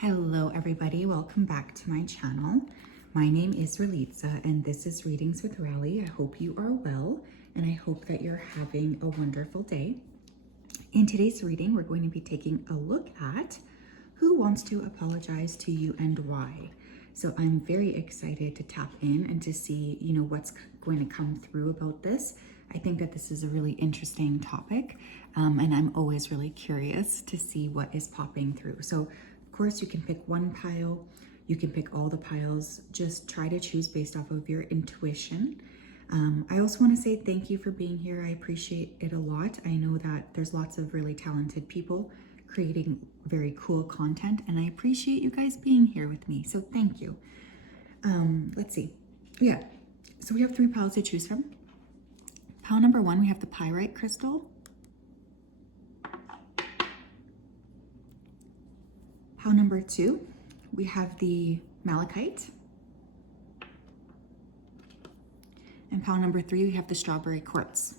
Hello everybody, welcome back to my channel. My name is Ralitza and this is Readings with Rali. I hope you are well and I hope that you're having a wonderful day. In today's reading, we're going to be taking a look at who wants to apologize to you and why. So I'm very excited to tap in and to see, what's going to come through about this. I think that this is a really interesting topic and I'm always really curious to see what is popping through. So of course, you can pick one pile, you can pick all the piles, just try to choose based off of your intuition. I also want to say thank you for being here. I appreciate it a lot. I know that there's lots of really talented people creating very cool content, and I appreciate you guys being here with me, so thank you. Let's see. Yeah, so we have 3 piles to choose from. Pile number 1, we have the pyrite crystal. Pile number 2, we have the malachite. And pile number 3, we have the strawberry quartz.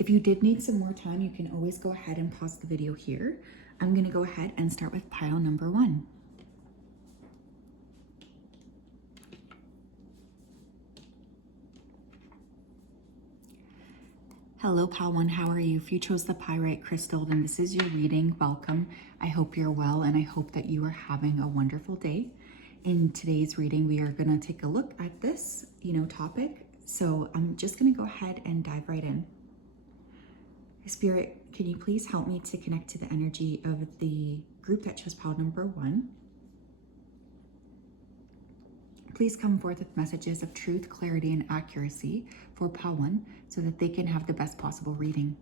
If you did need some more time, you can always go ahead and pause the video here. I'm going to go ahead and start with pile number 1. Hello, pile 1, how are you? If you chose the pyrite crystal, then this is your reading. Welcome. I hope you're well and I hope that you are having a wonderful day. In today's reading, we are going to take a look at this, topic. So I'm just going to go ahead and dive right in. Spirit, can you please help me to connect to the energy of the group that chose pile number 1? Please come forth with messages of truth, clarity, and accuracy for pile 1 so that they can have the best possible reading.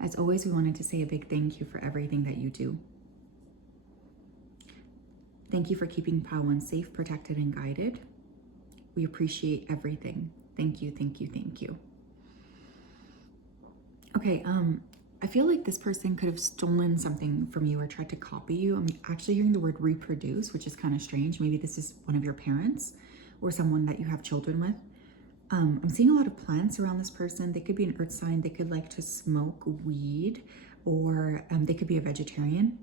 As always, we wanted to say a big thank you for everything that you do. Thank you for keeping pile 1 safe, protected, and guided. We appreciate everything. Thank you, thank you, thank you. Okay, I feel like this person could have stolen something from you or tried to copy you. I'm actually hearing the word reproduce, which is kind of strange. Maybe this is one of your parents or someone that you have children with. I'm seeing a lot of plants around this person. They could be an earth sign. They could like to smoke weed, or they could be a vegetarian.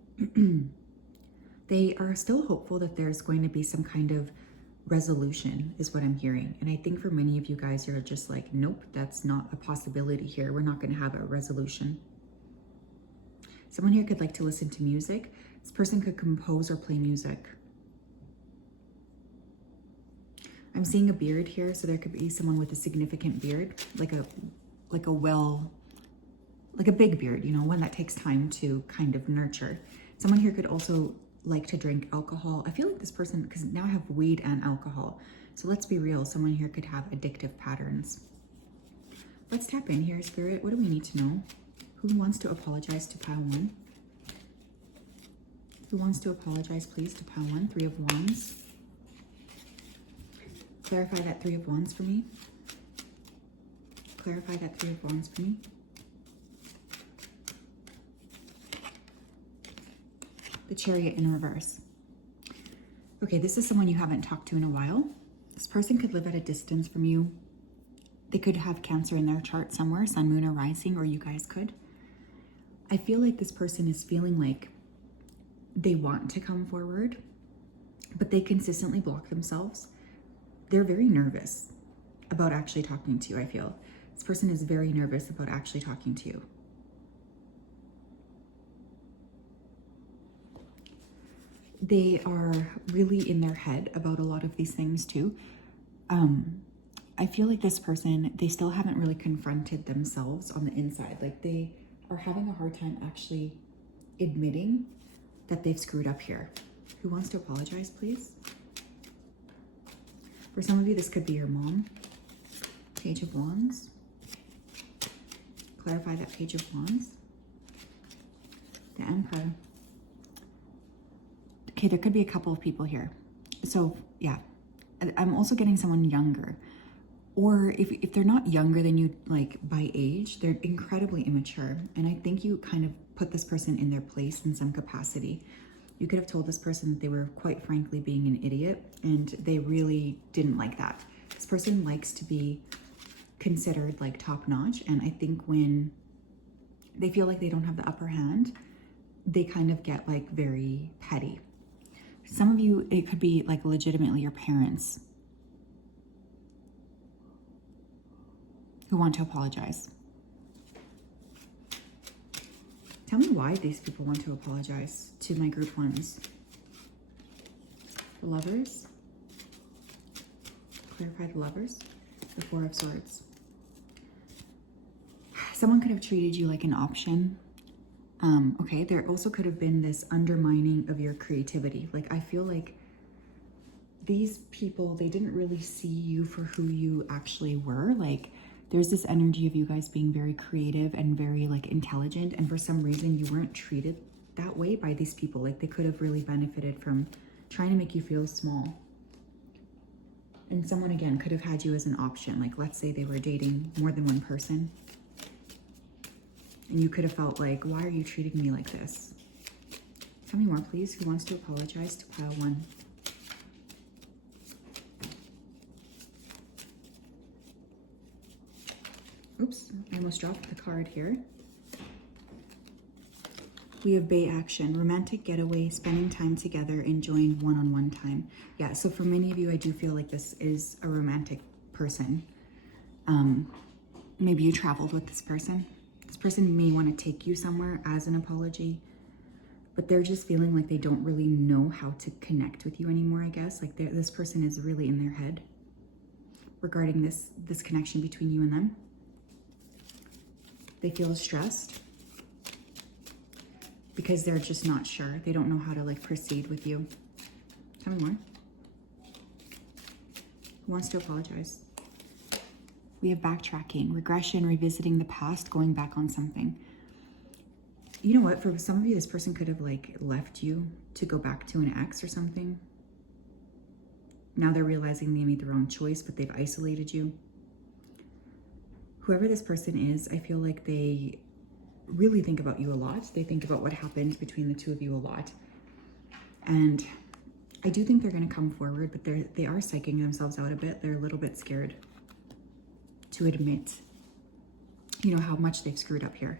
They are still hopeful that there's going to be some kind of resolution is what I'm hearing. And I think for many of you guys, you're just like, nope, that's not a possibility here. We're not going to have a resolution. Someone here could like to listen to music. This person could compose or play music. I'm seeing a beard here, so there could be someone with a significant beard, like a big beard, one that takes time to kind of nurture. Someone here could also like to drink alcohol. I feel like this person, because now I have weed and alcohol. So let's be real, someone here could have addictive patterns. Let's tap in here, Spirit. What do we need to know? Who wants to apologize to pile 1? Who wants to apologize, please, to pile 1? 3 of Wands. Clarify that 3 of Wands for me. Clarify that 3 of Wands for me. The Chariot in reverse. Okay, this is someone you haven't talked to in a while. This person could live at a distance from you. They could have Cancer in their chart somewhere, Sun, Moon, or Rising, or you guys could. I feel like this person is feeling like they want to come forward, but they consistently block themselves. They're very nervous about actually talking to you, I feel. This person is very nervous about actually talking to you. They are really in their head about a lot of these things too. I feel like this person, they still haven't really confronted themselves on the inside. Like they are having a hard time actually admitting that they've screwed up here. Who wants to apologize, please? For some of you, this could be your mom. Page of Wands. Clarify that Page of Wands. The Emperor. Okay, there could be a couple of people here. So yeah, I'm also getting someone younger. Or if they're not younger than you, like by age, they're incredibly immature. And I think you kind of put this person in their place in some capacity. You could have told this person that they were quite frankly being an idiot and they really didn't like that. This person likes to be considered like top notch. And I think when they feel like they don't have the upper hand, they kind of get like very petty. Some of you, it could be like legitimately your parents who want to apologize. Tell me why these people want to apologize to my group ones. The Lovers. Clarify the Lovers. The Four of Swords. Someone could have treated you like an option. Okay, there also could have been this undermining of your creativity. Like, I feel like these people, they didn't really see you for who you actually were. Like, there's this energy of you guys being very creative and very like intelligent, and for some reason you weren't treated that way by these people. Like, they could have really benefited from trying to make you feel small. And someone, again, could have had you as an option. Like, let's say they were dating more than one person, and you could have felt like, why are you treating me like this? Tell me more, please. Who wants to apologize to pile 1? Oops, I almost dropped the card here. We have Bay action, romantic getaway, spending time together, enjoying one-on-one time. Yeah, so for many of you, I do feel like this is a romantic person. Maybe you traveled with this person. This person may want to take you somewhere as an apology, but they're just feeling like they don't really know how to connect with you anymore, I guess. Like, this person is really in their head regarding this connection between you and them. They feel stressed because they're just not sure. They don't know how to like proceed with you. Tell me more. Who wants to apologize? We have backtracking, regression, revisiting the past, going back on something. You know what? For some of you, this person could have like left you to go back to an ex or something. Now they're realizing they made the wrong choice, but they've isolated you. Whoever this person is, I feel like they really think about you a lot. They think about what happened between the two of you a lot. And I do think they're going to come forward, but they are psyching themselves out a bit. They're a little bit scared to admit, you know, how much they've screwed up here.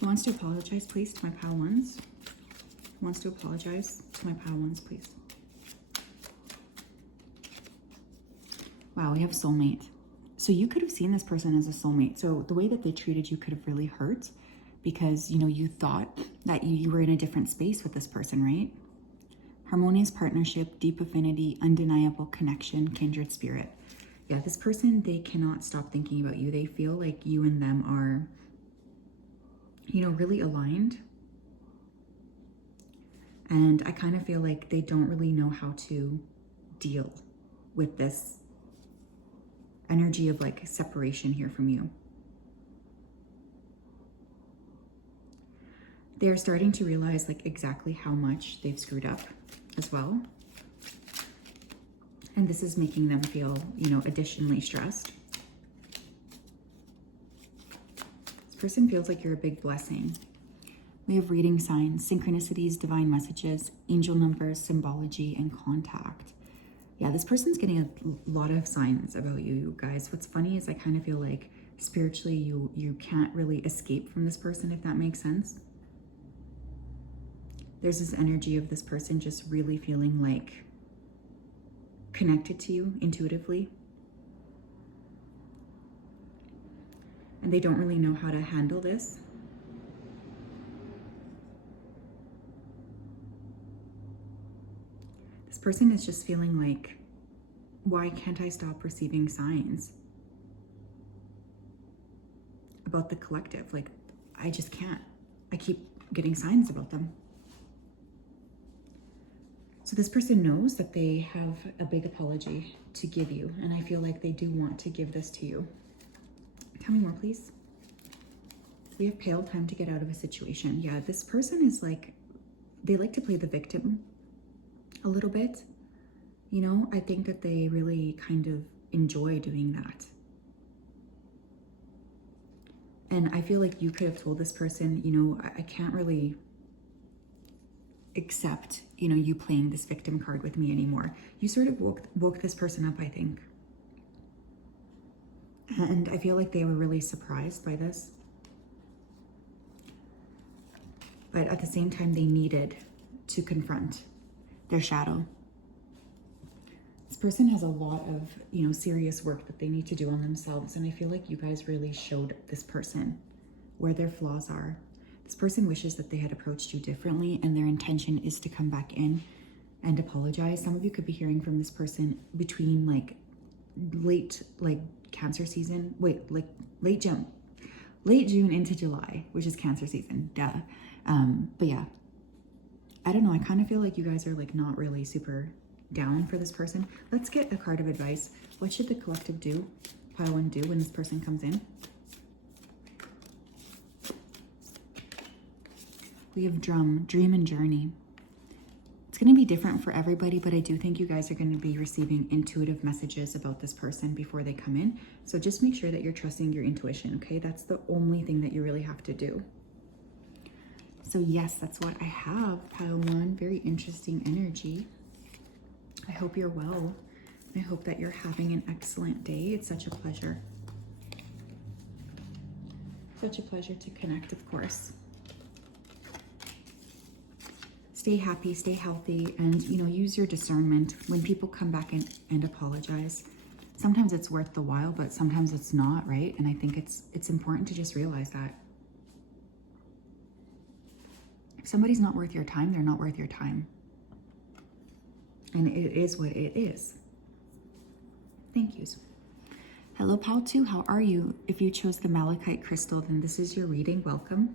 Who wants to apologize, please, to my pile 1s? Who wants to apologize to my pile 1s, please? Wow, we have soulmate. So you could have seen this person as a soulmate. So the way that they treated you could have really hurt because, you know, you thought that you were in a different space with this person, right? Harmonious partnership, deep affinity, undeniable connection, kindred spirit. Yeah, this person, they cannot stop thinking about you. They feel like you and them are, you know, really aligned. And I kind of feel like they don't really know how to deal with this energy of like separation here from you. They are starting to realize like exactly how much they've screwed up as well. And this is making them feel, you know, additionally stressed. This person feels like you're a big blessing. We have reading signs, synchronicities, divine messages, angel numbers, symbology, and contact. Yeah, this person's getting a lot of signs about you guys. What's funny is I kind of feel like spiritually you can't really escape from this person, if that makes sense. There's this energy of this person just really feeling like connected to you intuitively. And they don't really know how to handle this. This person is just feeling like, why can't I stop receiving signs about the collective? Like, I just can't. I keep getting signs about them. So this person knows that they have a big apology to give you, and I feel like they do want to give this to you. Tell me more, please. We have pale, time to get out of a situation. Yeah, this person is like, they like to play the victim a little bit. You know, I think that they really kind of enjoy doing that. And I feel like you could have told this person, you know, I can't really accept, you know, you playing this victim card with me anymore. You sort of woke this person up, I think. And I feel like they were really surprised by this. but at the same time, they needed to confront their shadow. This person has a lot of, serious work that they need to do on themselves. And I feel like you guys really showed this person where their flaws are. This person wishes that they had approached you differently, and their intention is to come back in and apologize. Some of you could be hearing from this person between late Cancer season. Late June into July, which is Cancer season. Duh. But yeah, I don't know. I kind of feel like you guys are not really super down for this person. Let's get a card of advice. What should the collective do, pile one, do when this person comes in? We have Drum, Dream and Journey. It's going to be different for everybody, but I do think you guys are going to be receiving intuitive messages about this person before they come in. So just make sure that you're trusting your intuition, okay? That's the only thing that you really have to do. So yes, that's what I have. Pile one, very interesting energy. I hope you're well. I hope that you're having an excellent day. It's such a pleasure. Such a pleasure to connect, of course. Stay happy, stay healthy, and use your discernment when people come back and apologize. Sometimes it's worth the while, but sometimes it's not, right? And I think it's important to just realize that. If somebody's not worth your time, they're not worth your time. And it is what it is. Thank yous. Hello, Pal 2, how are you? If you chose the Malachite crystal, then this is your reading. Welcome.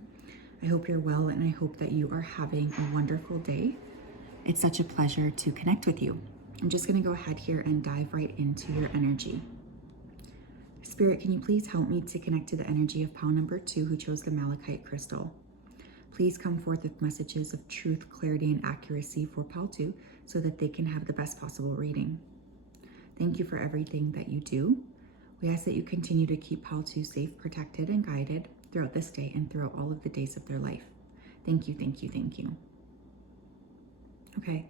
I hope you're well, and I hope that you are having a wonderful day. It's such a pleasure to connect with you. I'm just going to go ahead here and dive right into your energy. Spirit, can you please help me to connect to the energy of Pal number 2 who chose the Malachite crystal? Please come forth with messages of truth, clarity, and accuracy for Pal 2 so that they can have the best possible reading. Thank you for everything that you do. We ask that you continue to keep Pal 2 safe, protected, and guided throughout this day and throughout all of the days of their life. Thank you, thank you, thank you. Okay.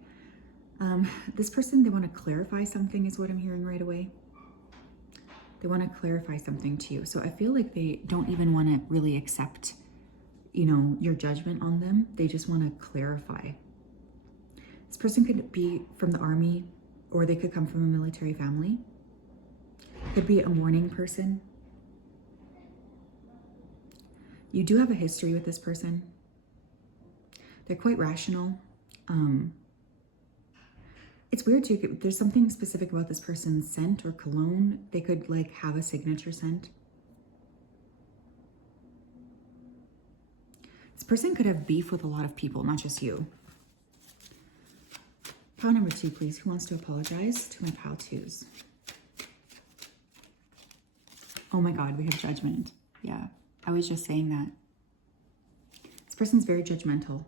This person, they want to clarify something is what I'm hearing right away. They want to clarify something to you. So I feel like they don't even want to really accept, your judgment on them. They just want to clarify. This person could be from the army, or they could come from a military family. Could be a morning person. You do have a history with this person. They're quite rational. It's weird too. There's something specific about this person's scent or cologne. They could have a signature scent. This person could have beef with a lot of people, not just you. Pal number 2, please. Who wants to apologize to my Pal 2s? Oh my God, we have Judgment. Yeah, I was just saying that. This person's very judgmental.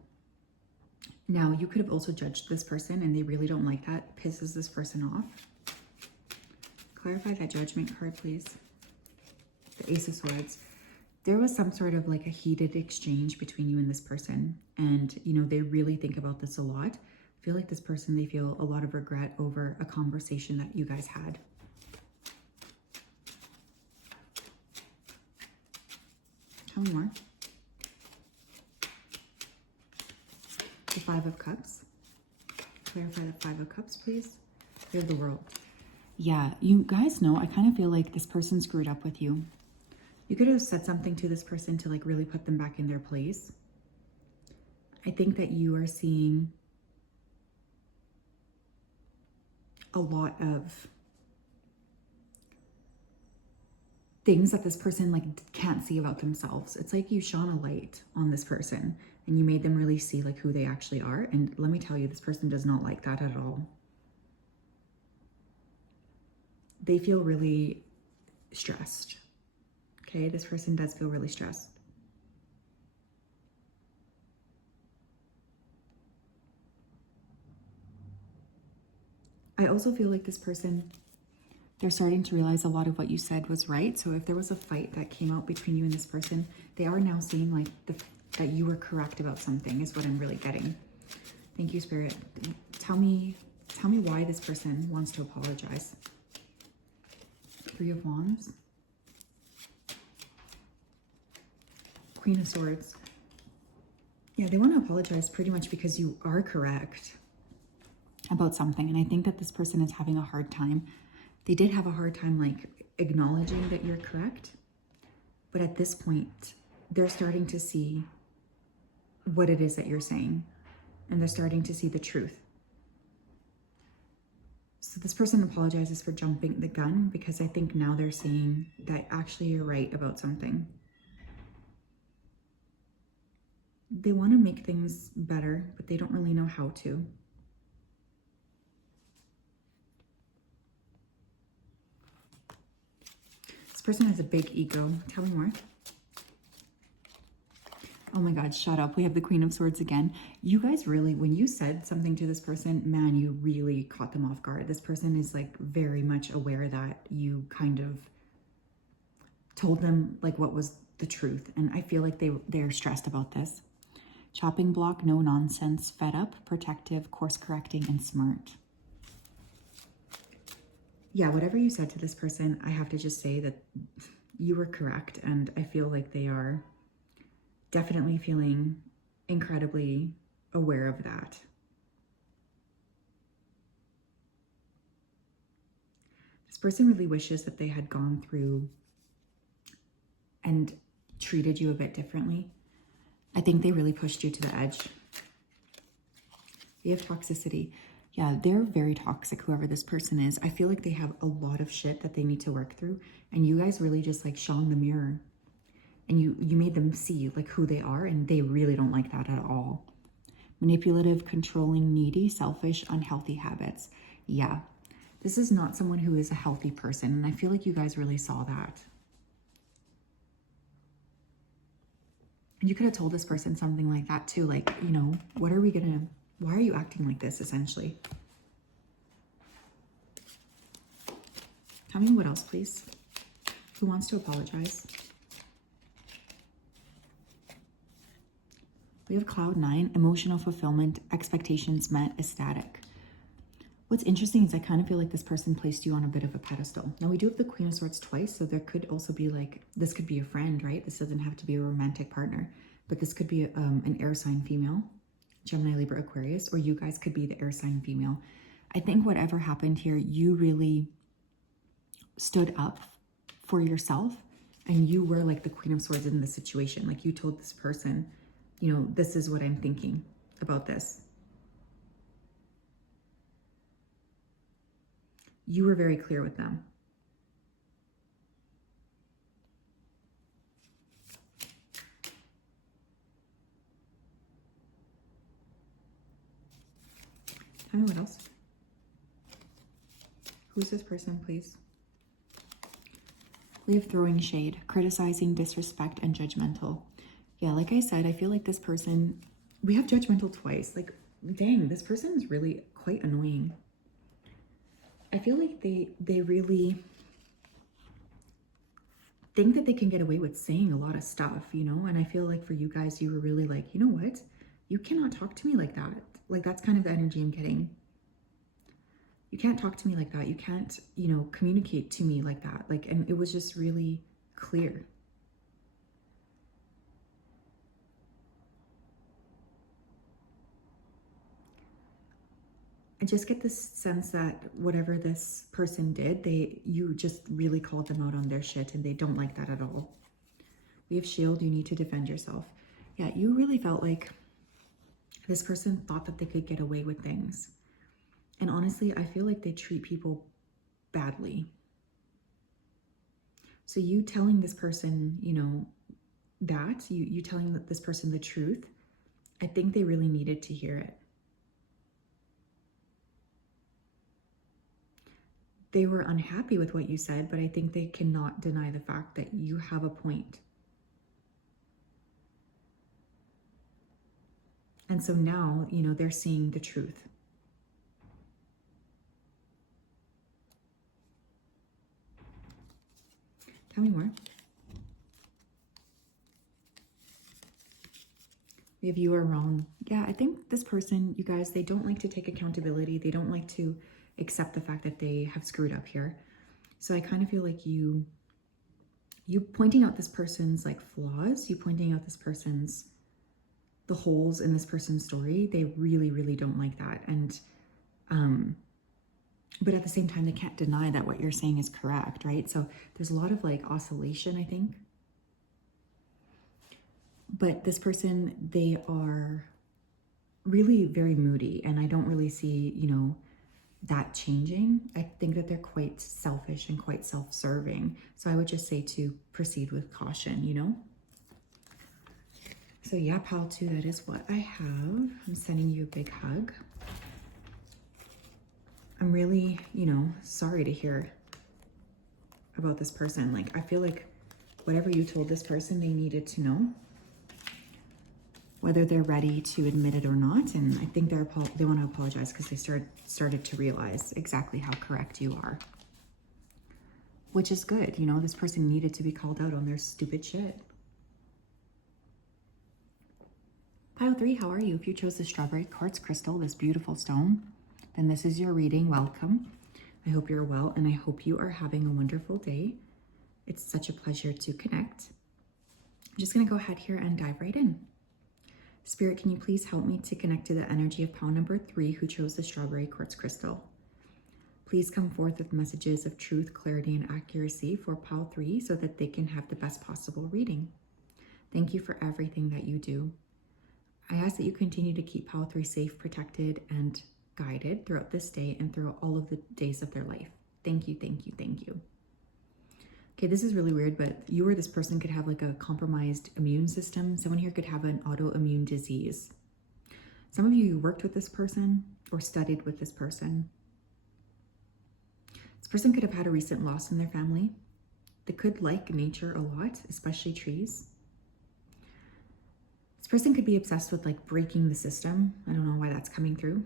Now, you could have also judged this person and they really don't like that. It pisses this person off. Clarify that Judgment card, please. The Ace of Swords. There was some sort of a heated exchange between you and this person. And, they really think about this a lot. I feel like this person, they feel a lot of regret over a conversation that you guys had. Tell me more. The Five of Cups. Clarify the Five of Cups, please. We have the World. Yeah, you guys know, I kind of feel like this person screwed up with you. You could have said something to this person to really put them back in their place. I think that you are seeing a lot of things that this person can't see about themselves. It's like you shone a light on this person and you made them really see who they actually are. And let me tell you, this person does not like that at all. They feel really stressed. Okay, this person does feel really stressed. I also feel like this person, they're starting to realize a lot of what you said was right. So if there was a fight that came out between you and this person, they are now seeing that you were correct about something is what I'm really getting. Thank you, Spirit. Tell me why this person wants to apologize. Three of Wands. Queen of Swords. Yeah, they want to apologize pretty much because you are correct about something. And I think that this person is having a hard time. They did have a hard time like acknowledging that you're correct. But at this point, they're starting to see what it is that you're saying. And they're starting to see the truth. So this person apologizes for jumping the gun because I think now they're seeing that actually you're right about something. They want to make things better, but they don't really know how to. This person has a big ego. Tell me more. Oh my God, shut up. We have the Queen of Swords again. You guys really, when you said something to this person, man, you really caught them off guard. This person is like very much aware that you kind of told them like what was the truth. And I feel like they're stressed about this. Chopping block, no nonsense, fed up, protective, course correcting, and smart. Yeah, whatever you said to this person, I have to just say that you were correct. And I feel like they are definitely feeling incredibly aware of that. This person really wishes that they had gone through and treated you a bit differently. I think they really pushed you to the edge. We have toxicity. Yeah, they're very toxic, whoever this person is. I feel like they have a lot of shit that they need to work through. And you guys really just like shone the mirror. And you made them see like who they are, and they really don't like that at all. Manipulative, controlling, needy, selfish, unhealthy habits. Yeah, this is not someone who is a healthy person. And I feel like you guys really saw that. And you could have told this person something like that too. Like, you know, why are you acting like this essentially? Tell me what else, please. Who wants to apologize? We have cloud 9, emotional fulfillment, expectations met, ecstatic. What's interesting is I kind of feel like this person placed you on a bit of a pedestal. Now we do have the Queen of Swords twice, so there could also be like, this could be a friend, right? This doesn't have to be a romantic partner, but this could be an air sign female, Gemini, Libra, Aquarius, or you guys could be the air sign female. I think whatever happened here, you really stood up for yourself, and you were like the Queen of Swords in this situation. Like you told this person, you know, this is what I'm thinking about this. You were very clear with them. Tell me what else. Who's this person, please? We have throwing shade, criticizing, disrespect, and judgmental. Yeah, like I said, I feel like this person, we have judgmental twice. Like, dang, this person is really quite annoying. I feel like they really think that they can get away with saying a lot of stuff, you know? And I feel like for you guys, you were really like, you know what? You cannot talk to me like that. Like, that's kind of the energy I'm getting. You can't talk to me like that. You can't, you know, communicate to me like that. Like, and it was just really clear. I just get this sense that whatever this person did, you just really called them out on their shit, and they don't like that at all. We have shield, you need to defend yourself. Yeah, you really felt like this person thought that they could get away with things. And honestly, I feel like they treat people badly. So you telling this person, you know, that, you telling this person the truth, I think they really needed to hear it. They were unhappy with what you said, but I think they cannot deny the fact that you have a point. And so now, you know, they're seeing the truth. Tell me more. If you are wrong. Yeah, I think this person, you guys, they don't like to take accountability. They don't like to accept the fact that they have screwed up here. So I kind of feel like you pointing out this person's like flaws, you pointing out this person's the holes in this person's story. They really, really don't like that. And, but at the same time, they can't deny that what you're saying is correct, right? So there's a lot of like oscillation, I think. But this person, they are really very moody, and I don't really see, you know, that changing. I think that they're quite selfish and quite self-serving. So I would just say to proceed with caution, you know? So yeah, pile 2, that is what I have. I'm sending you a big hug. I'm really, you know, sorry to hear about this person. Like, I feel like whatever you told this person, they needed to know, whether they're ready to admit it or not. And I think they want to apologize because they started to realize exactly how correct you are, which is good. You know, this person needed to be called out on their stupid shit. Pile 3, how are you? If you chose the strawberry quartz crystal, this beautiful stone, then this is your reading. Welcome. I hope you're well, and I hope you are having a wonderful day. It's such a pleasure to connect. I'm just going to go ahead here and dive right in. Spirit, can you please help me to connect to the energy of pile number 3 who chose the strawberry quartz crystal? Please come forth with messages of truth, clarity, and accuracy for pile 3 so that they can have the best possible reading. Thank you for everything that you do. I ask that you continue to keep pile 3 safe, protected, and guided throughout this day and throughout all of the days of their life. Thank you, thank you, thank you. Okay, this is really weird, but you or this person could have like a compromised immune system. Someone here could have an autoimmune disease. Some of you worked with this person or studied with this person. This person could have had a recent loss in their family. They could like nature a lot, especially trees. This person could be obsessed with like breaking the system. I don't know why that's coming through.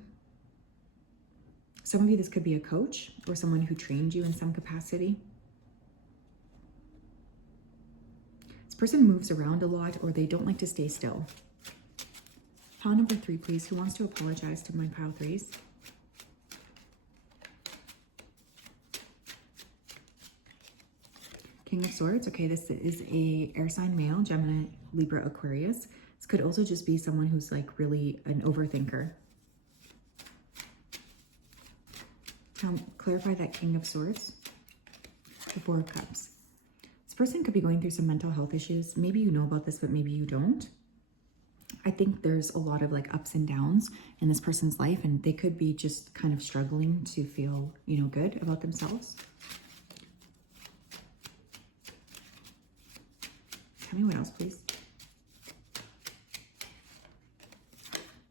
Some of you, this could be a coach or someone who trained you in some capacity. This person moves around a lot, or they don't like to stay still. Pile number 3, please. Who wants to apologize to my pile 3s? King of Swords. Okay, this is a air sign male, Gemini, Libra, Aquarius. This could also just be someone who's like really an overthinker. Clarify that King of Swords. The 4 of Cups. This person could be going through some mental health issues. Maybe you know about this, but maybe you don't. I think there's a lot of like ups and downs in this person's life, and they could be just kind of struggling to feel, you know, good about themselves. Tell me what else, please.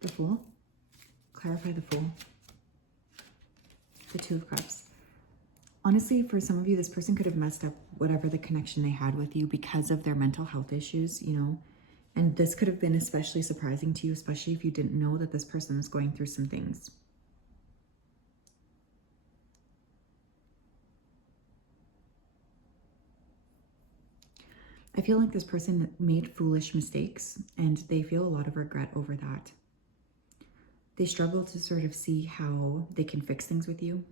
The Fool. Clarify the Fool. The 2 of Cups. Honestly, for some of you, this person could have messed up whatever the connection they had with you because of their mental health issues, you know, and this could have been especially surprising to you, especially if you didn't know that this person was going through some things. I feel like this person made foolish mistakes and they feel a lot of regret over that. They struggle to sort of see how they can fix things with you.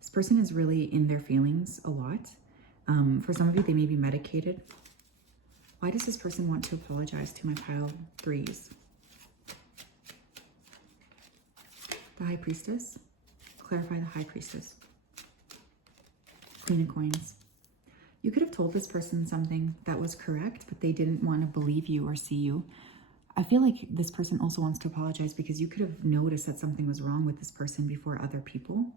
This person is really in their feelings a lot. For some of you, they may be medicated. Why does this person want to apologize to my pile 3s? The High Priestess. Clarify the High Priestess. Queen of Coins. You could have told this person something that was correct, but they didn't want to believe you or see you. I feel like this person also wants to apologize because you could have noticed that something was wrong with this person before other people.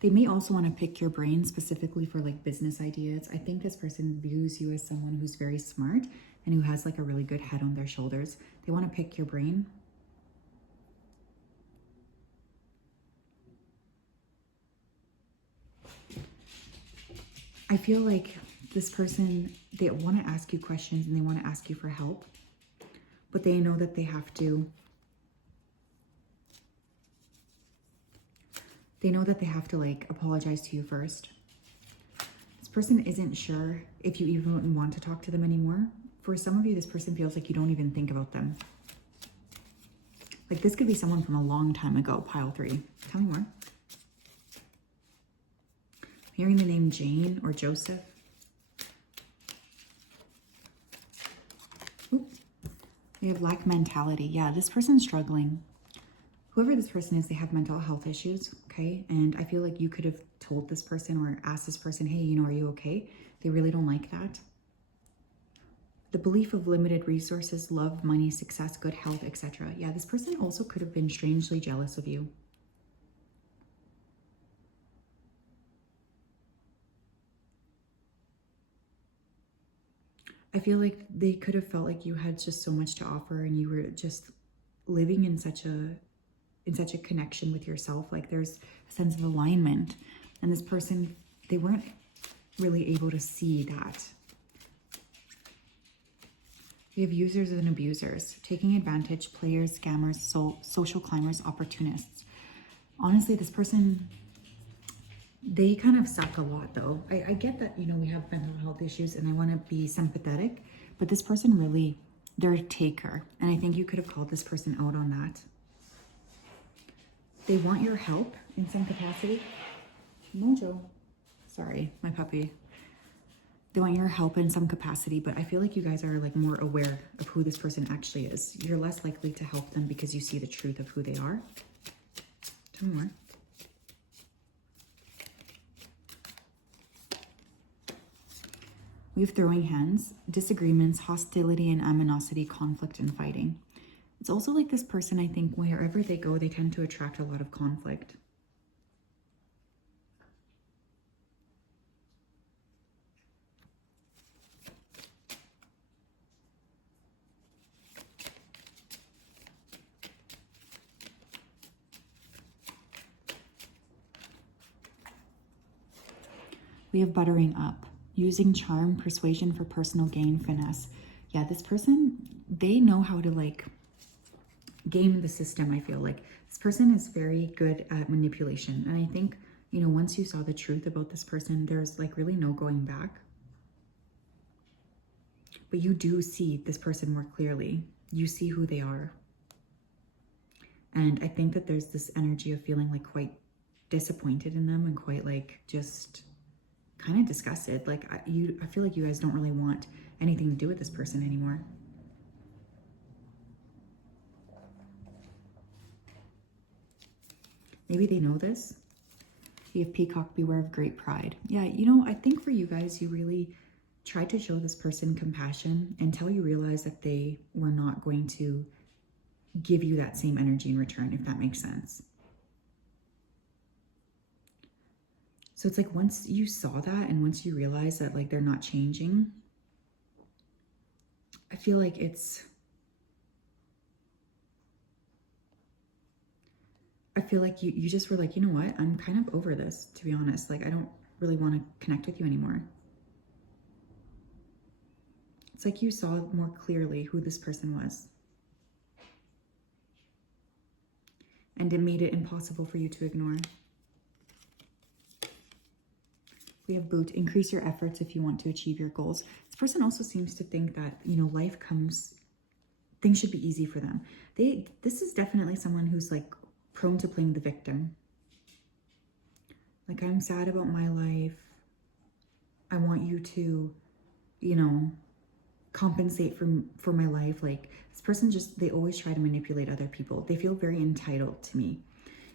They may also want to pick your brain specifically for like business ideas. I think this person views you as someone who's very smart and who has like a really good head on their shoulders. They want to pick your brain. I feel like this person, they want to ask you questions and they want to ask you for help, but they know that they have to like apologize to you first. This person isn't sure if you even want to talk to them anymore. For some of you, this person feels like you don't even think about them. Like this could be someone from a long time ago, pile 3. Tell me more. Hearing the name Jane or Joseph. We have lack mentality. Yeah, this person's struggling. Whoever this person is, they have mental health issues, okay? And I feel like you could have told this person or asked this person, hey, you know, are you okay? They really don't like that. The belief of limited resources, love, money, success, good health, etc. Yeah, this person also could have been strangely jealous of you. I feel like they could have felt like you had just so much to offer and you were just living in such a connection with yourself. Like there's a sense of alignment. And this person, they weren't really able to see that. We have users and abusers, taking advantage, players, scammers, social climbers, opportunists. Honestly, this person, they kind of suck a lot though. I get that, you know, we have mental health issues and I want to be sympathetic, but this person really, they're a taker. And I think you could have called this person out on that. They want your help in some capacity. Mojo. Sorry, my puppy. They want your help in some capacity, but I feel like you guys are like more aware of who this person actually is. You're less likely to help them because you see the truth of who they are. Tell me more. We have throwing hands, disagreements, hostility and animosity, conflict and fighting. It's also like this person, I think, wherever they go, they tend to attract a lot of conflict. We have buttering up, using charm, persuasion for personal gain, finesse. Yeah, this person, they know how to like game the system. I feel like this person is very good at manipulation. And I think, you know, once you saw the truth about this person, there's like really no going back. But you do see this person more clearly. You see who they are. And I think that there's this energy of feeling like quite disappointed in them and quite like just kind of disgusted. Like I feel like you guys don't really want anything to do with this person anymore. Maybe they know this. You have peacock, beware of great pride. Yeah, you know, I think for you guys, you really tried to show this person compassion until you realized that they were not going to give you that same energy in return, if that makes sense. So it's like once you saw that and once you realize that like they're not changing, I feel like you just were like, you know what? I'm kind of over this, to be honest. Like, I don't really want to connect with you anymore. It's like you saw more clearly who this person was. And it made it impossible for you to ignore. We have boot, increase your efforts if you want to achieve your goals. This person also seems to think that, you know, life comes, things should be easy for them. This is definitely someone who's like prone to playing the victim. Like, I'm sad about my life. I want you to, you know, compensate for my life. Like, this person just, they always try to manipulate other people. They feel very entitled to me.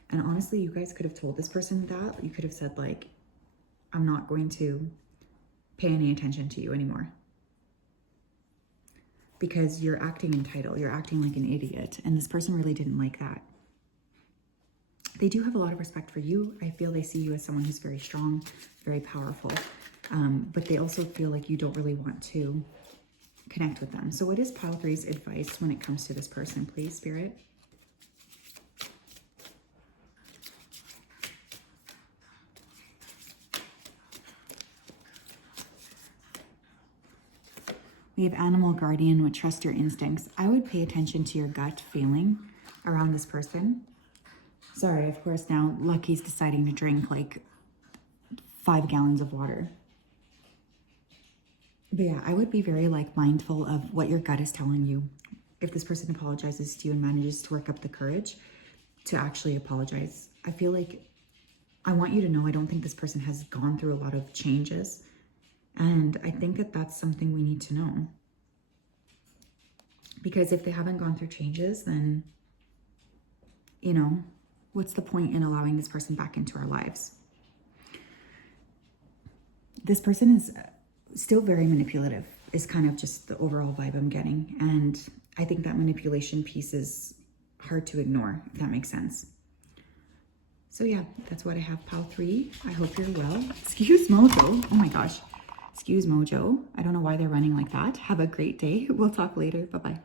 And honestly, you guys could have told this person that. You could have said like, I'm not going to pay any attention to you anymore. Because you're acting entitled. You're acting like an idiot. And this person really didn't like that. They do have a lot of respect for you. I feel they see you as someone who's very strong, very powerful. But they also feel like you don't really want to connect with them. So what is Pile 3's advice when it comes to this person, please, Spirit? We have Animal Guardian, with trust your instincts. I would pay attention to your gut feeling around this person. Sorry, of course, now Lucky's deciding to drink like 5 gallons of water. But yeah, I would be very like mindful of what your gut is telling you. If this person apologizes to you and manages to work up the courage to actually apologize, I feel like I want you to know I don't think this person has gone through a lot of changes. And I think that that's something we need to know. Because if they haven't gone through changes, then, you know, what's the point in allowing this person back into our lives? This person is still very manipulative, is kind of just the overall vibe I'm getting. And I think that manipulation piece is hard to ignore, if that makes sense. So yeah, that's what I have, pile 3. I hope you're well. Excuse Mojo. Oh my gosh. Excuse Mojo. I don't know why they're running like that. Have a great day. We'll talk later. Bye-bye.